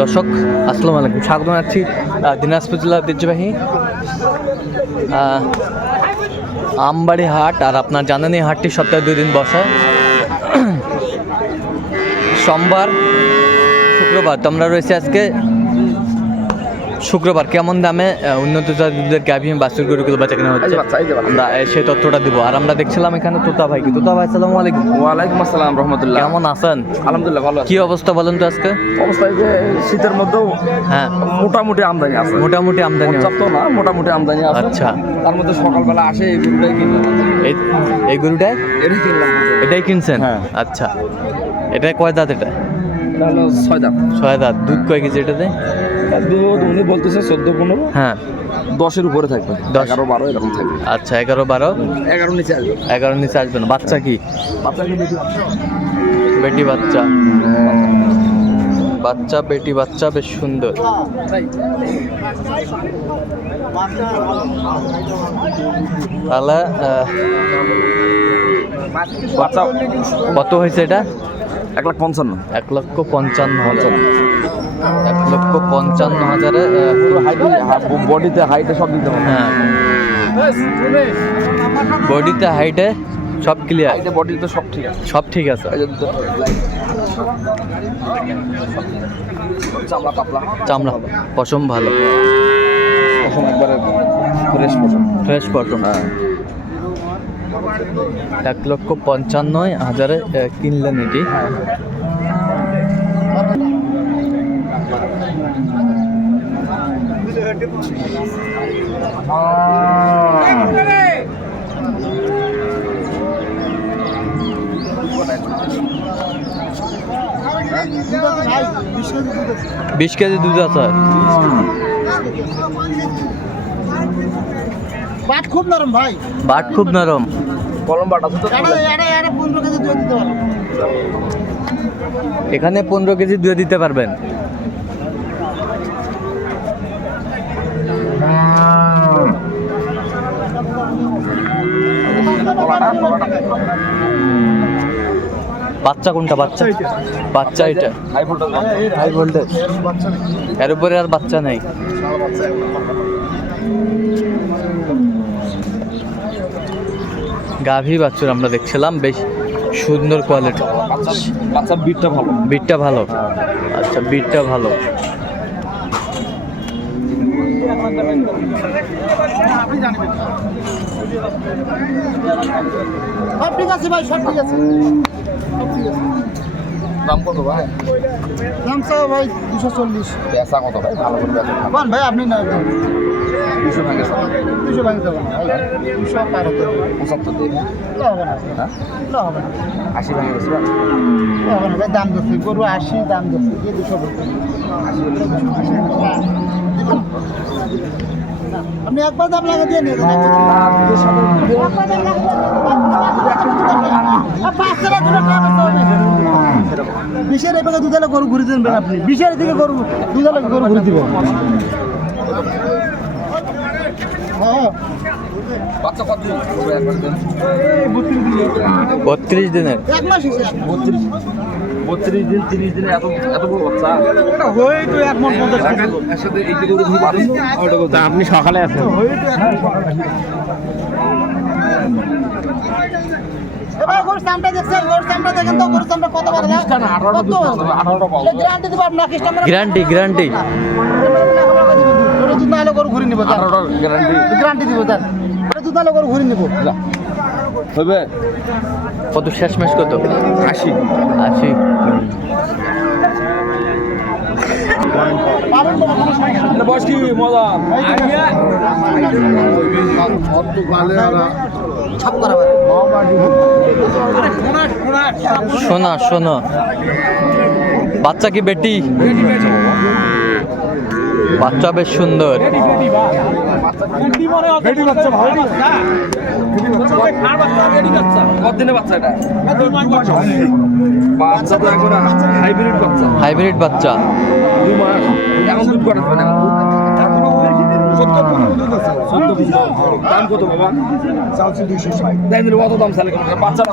দর্শক, আসসালামু আলাইকুম। স্বাগত জানাচ্ছি দিনাজপুর জেলার ঐতিহ্যবাহী আমবাড়ি হাট। আর আপনার জানেন এই হাটটি সপ্তাহে দুই দিন বসে। সোমবার, শুক্রবার। তোমরা রয়েছে আজকে শুক্রবার কেমন দামে উন্নত জাতিদের গাভী বাছুর গরুগুলো বেচা কেনা হচ্ছে? আমরা সেই তথ্যটা দিব। আর আমরা দেখছিলাম এখানে তোতা ভাই তোতা ভাই আসসালামু আলাইকুম। ওয়ালাইকুম আসসালাম রহমতুল্লাহ। কেমন আছেন? আলহামদুলিল্লাহ ভালো কি অবস্থা বলেন তো আজকে? অবস্থা যে শীতের মধ্যেও হ্যাঁ। মোটামুটি আমদানি আছে। মোটামুটি আমদানি। পর্যাপ্ত না মোটামুটি আমদানি আছে। আচ্ছা। তার মধ্যে সকালবেলা আসে এই গরুটাই কিনলাম। এই গরুটায় এটাই কিনলাম। এটাই কিনছেন? হ্যাঁ। আচ্ছা। এটা কয় দাঁত এটা? ছয় দাম ছয় দাঁত। দুধ কয় কেজি এটাতে? দুধ উনি বলতেছে চোদ্দ পনেরো। হ্যাঁ। দশের উপরে থাকবে। এগারো বারো এরকম থাকবে। আচ্ছা এগারো বারো? এগারো নিচে আসবে। এগারো নিচে আসবে না। বাচ্চা কি? বেটি বাচ্চা। বাচ্চা। বেটি বাচ্চা বেশ সুন্দর। তাহলে কত হয়েছে এটা? এক লাখ পঞ্চান্ন। এক লক্ষ পঞ্চান্ন হাজার। এক লক্ষ পঞ্চান্ন হাজারে বডিতে হাইটে সব দিতে হবে। হ্যাঁ। বডিতে হাইটে সব ক্লিয়ার হাইটে বডিতে সব ঠিক আছে। সব ঠিক আছে। চামড়া কাপলা চামড়া পশম ভালো। পশম একবারে ফ্রেশ পশম। ফ্রেশ পশম। হ্যাঁ। এক লক্ষ পঞ্চান্ন হাজারে কিনলেন এটি। বিশ কেজি দুধ আছে। পাট খুব নরম ভাই। বাট খুব নরম। কলম বাটা তো? এখানে পনেরো কেজি দুধ দিতে পারবেন। বাচ্চা কোনটা? বাচ্চা। বাচ্চা এটা। হাই ভোল্টেজ হাই ভোল্টেজ এর উপরে আর বাচ্চা নেই। গাভী বাছুর আমরা দেখছিলাম বেশ সুন্দর কোয়ালিটি বাচ্চা বাচ্চা বিটটা ভালো। বিটটা ভালো। আচ্ছা বিটটা ভালো। সব ঠিক আছে ভাই সব ঠিক আছে। দাম কত ভাই? দাম ভাই দুশো চল্লিশ। পেঁচা কত ভাই? ভালো করে ভাই আপনি না দুশো ভাঙে দুশো ভাঙতে হবে না ভাই দুশো পার হতে পঁচাত্তর দিয়ে। না হবে না। হ্যাঁ? না হবে না। আশি ভাঙে গেছে না হবে না। দাম দিচ্ছে গরু আশি দাম দিচ্ছে দিয়ে দুশো বলতে আশি আপনি একবার দাম লাগা দিয়ে নিয়ে। বিশের এপাকে দুধালে গরু ঘুরে দেবেন আপনি। বিশের দিকে গরু দুধালে গরু ঘুরে দিব হ্যাঁ বাচ্চা কত দিন পুরো একবার দেন বত্রিশ দিনের। এক মাস হয়েছে। বত্রিশ দিন তিরিশ দিনে এত এত বড় বাচ্চা? আপনি সকালে আছেন। এবার গরুর দামটা দেখছেন গরুর দামটা দেখেন তো গরুর দামটা কত বড় কত গ্যারান্টি দিব আপনার গ্যারান্টি গ্যারান্টি ওটা দুধ নাহলে গরু ঘুরে নিব আঠারোটা গ্যারান্টি গ্যারান্টি দিব তার ওটা দুধ নাহলে গরু ঘুরে নিব। হবে? কত শেষ আশি। আশি। কি? মজা। শোনা শোনো। বাচ্চা কি বেটি। বাচ্চা বেশ সুন্দর। বাচ্চা বাচ্চা। হাইব্রিড বাচ্চা। বাচ্চা। দাম কত বাবা? দুইশো ষাট দাম বাচ্চাটা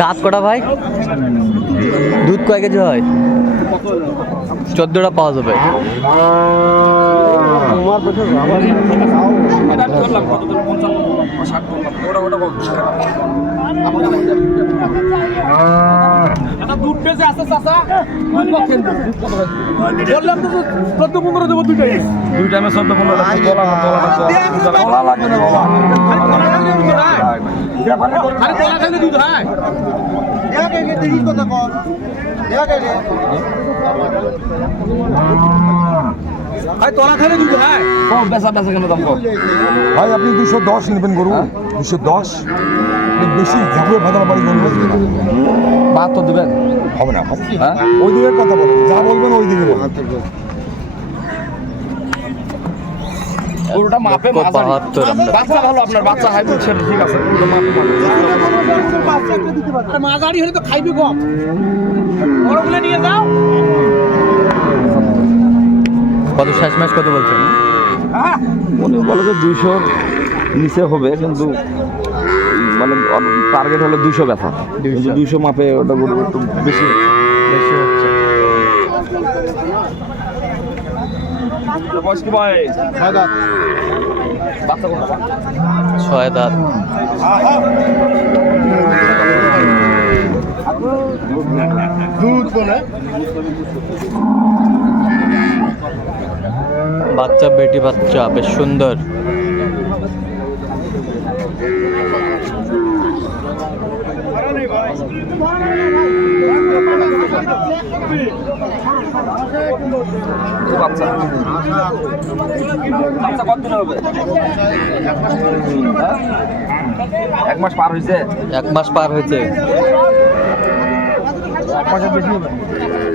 দাঁত কটা ভাই? দুধ কয় কেজি হয়? চোদ্দোটা পাওয়া যাবে। আমি কত দুধ পেয়েছে আসতে চাষা বললাম তো চোদ্দ পনেরো দেবো দুইটাই। দুই টাইমে চোদ্দ পনেরো বলা লাগবে না এগে কথা কর? এক এগে কম বেচা বেচা কেন দাম কম? ভাই আপনি দুশো দশ নেবেন গরু। দুশো দশ? বেশি ঝাঁপিয়ে ভাতার বাড়ি গরু বেচবেন না। বাহাত্তর দেবেন? হবে না হ্যাঁ? ওই দিকের কথা বলুন যা বলবেন ওই দিকে গরুটা মাপে বাচ্চা ভালো আপনার বাচ্চা হাইব্রিড সেটা ঠিক আছে মাঝারি। হলে তো খাইবি কম। বড়গুলো নিয়ে যাও। কত শেষ ম্যাচ কত বলছেন? উনি বলে যে দুইশো নিচে হবে কিন্তু মানে টার্গেট হলো দুইশো ব্যথা। দুইশো। মাপে ওটা একটু বেশি বেশি হচ্ছে। বয়স কি ভাই? ছয় দাঁত। বাচ্চা বেটি বাচ্চা বেশ সুন্দর। বাচ্চা বাচ্চা কতদিন হবে? এক মাস পার হয়েছে এক মাস পার হয়েছে এক মাসের বেশি হবে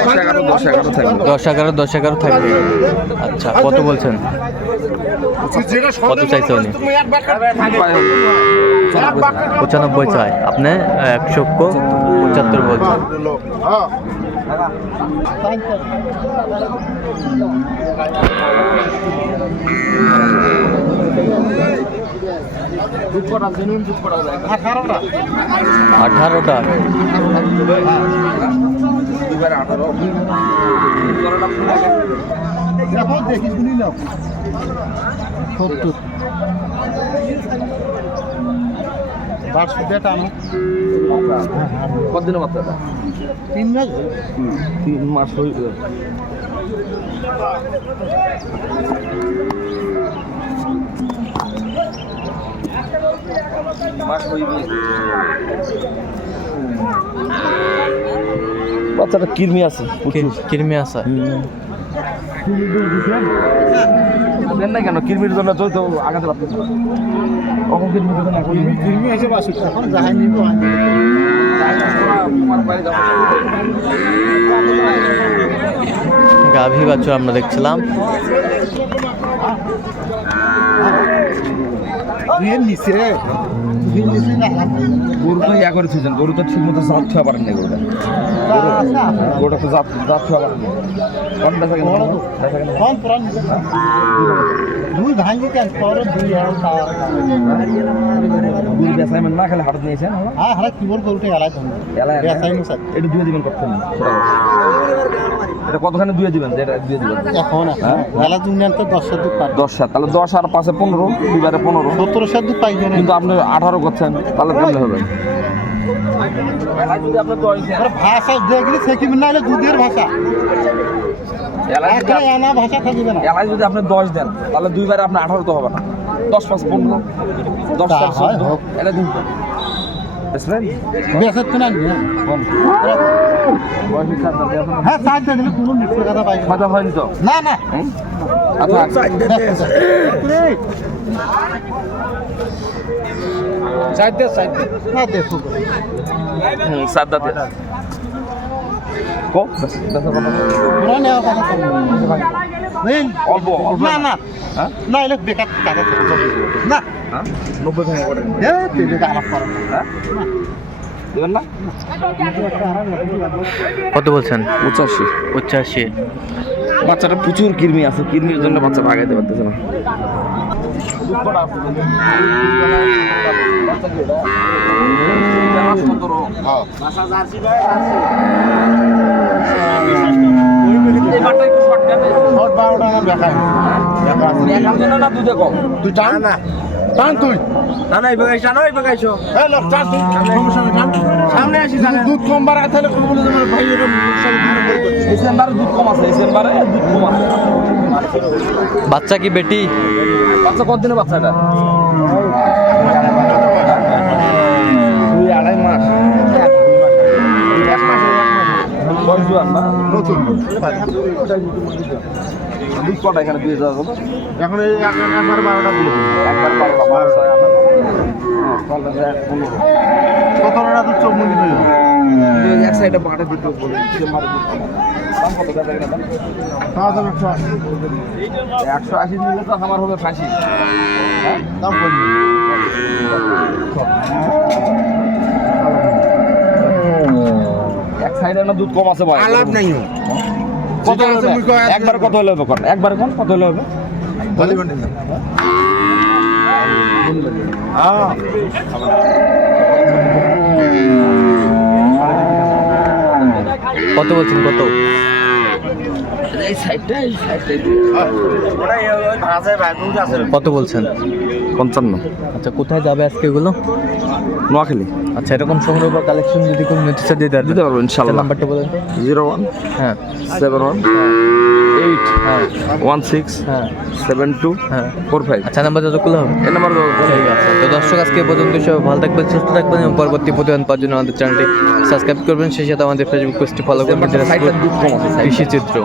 দশ এগারো দশ এগারো থাকবে। এগারো দশ এগারো থাকবে। আচ্ছা কত বলছেন? কত চাইছে উনি? পঁচানব্বই চাই। আপনি একশো পঁচাত্তর বলছেন। হ্যাঁ আঠারোটা। দুবারে আঠারো। দেখো দেখি শুনি নাও। সত্তর। কতদিনের তিন মাস। তিন মাস বাচ্চাটা কিরমি আছে কি- কিরমি দেন না কেন কিরমির জন্য তো তো আগাতে পারতেন না। কখন কিরমির জন্য এখন ফিল্মি এসে বাসুক এখন যাহাই নিব। গাভী বাছুর আমরা দেখছিলাম। দুইয়ের নিচে? গরু তো ইয়া করে থুইছেন গরু তো ঠিক মতো জাত থুয়া পারেন না গরুটা। গরুটা তো জাত পারেন কম পুরান দুই ভাঙ্গি কেন? পরে দুই আর গরু বেচা না খেলে নিয়েছেন? হ্যাঁ কি বল গরুটা এলাই তুমি এলাই বেসাই মুসাই এটা দিবেন কত? এটা কতখানে দুয়ে দিবেন? এটা দুয়ে দিবেন। এখন হ্যাঁ? দশ পাই দশ সাত তাহলে দশ আর পাঁচে পনেরো দুইবারে পনেরো। সত্তর সাত দুধ কিন্তু আপনি আঠারো করছেন তাহলে কেমনে হবে? দশ দেন, আরে ভাষা দেখলি সে কি না হলে দুধের ভাষা। ভাষা থাকিবে না। এলাই যদি আপনি দশ দেন তাহলে দুইবারে আপনি আঠারো তো হবে না। দশ পাঁচ পনেরো। দশ হয়। এটা দিন বেসের তো না হ্যাঁ? সাইড দিলে কোনো মিথ্যে কথা পাই না। হয়নি তো? না না। আচ্ছা অল্প অল্প। না না। হ্যাঁ? না এলে বেকার টাকা না। হ্যাঁ? নব্বই ভেঙে পড়ে বেকার আলাপ কর হ্যাঁ? দেবেন না? কত বলছেন? পঁচাশি। পঁচাশি। বাচ্চাটা প্রচুর কৃমি আছে কৃমির জন্য বাচ্চা ভাগাইতে পারতেছে না। তুই টান না টান তুই এই লোক, টান তুই। সমস্যা নেই, টান। দুধ কম বাড়ায় তাহলে কোনো দুধ কম আছে এই দুধ কম আছে বাচ্চা কি বেটি? বাচ্চা কতদিনে বাচ্চা এটা? দুই আড়াই মাস। বয়স জোয়ান না? নতুন। দুধ কটা এখানে দিয়ে যাওয়া যাবে এখন একবার বারোটা দিয়ে একবার বারোটা বারো ছয় আঠারো। তাহলে যে এক পনেরো। সতেরোটা দুধ চোখ এক সাইডে বাটা একশো আশি। নিলে তো আমার হবে ফাঁসি। দাম এক সাইডে না দুধ কম আছে ভাই? আলাপ নাই কত একবার কত হলে হবে একবার কোন? কত হলে হবে? হ্যাঁ। কত বলছেন কত? কত বলছেন? পঞ্চান্ন। আচ্ছা কোথায় যাবে আজকে এগুলো? নোয়াখালী। আচ্ছা এরকম সংগ্রহ বা কালেকশন যদি কোনো দিয়ে দেন দিতে পারব ইনশাল্লাহ। নাম্বারটা বলেন জিরো ওয়ান হ্যাঁ। সেভেন ওয়ান ওয়ান সিক্স হ্যাঁ। সেভেন টু হ্যাঁ। ফোর ফাইভ আচ্ছা নাম্বার যতগুলো হবে? এই নাম্বার তো দর্শক আজকে পর্যন্ত সব ভালো থাকবেন সুস্থ থাকবেন এবং পরবর্তী প্রতিবেদন পাওয়ার জন্য আমাদের চ্যানেলটি সাবস্ক্রাইব করবেন। সেই সাথে আমাদের ফেসবুক পেজটি ফলো করবেন কৃষি চিত্র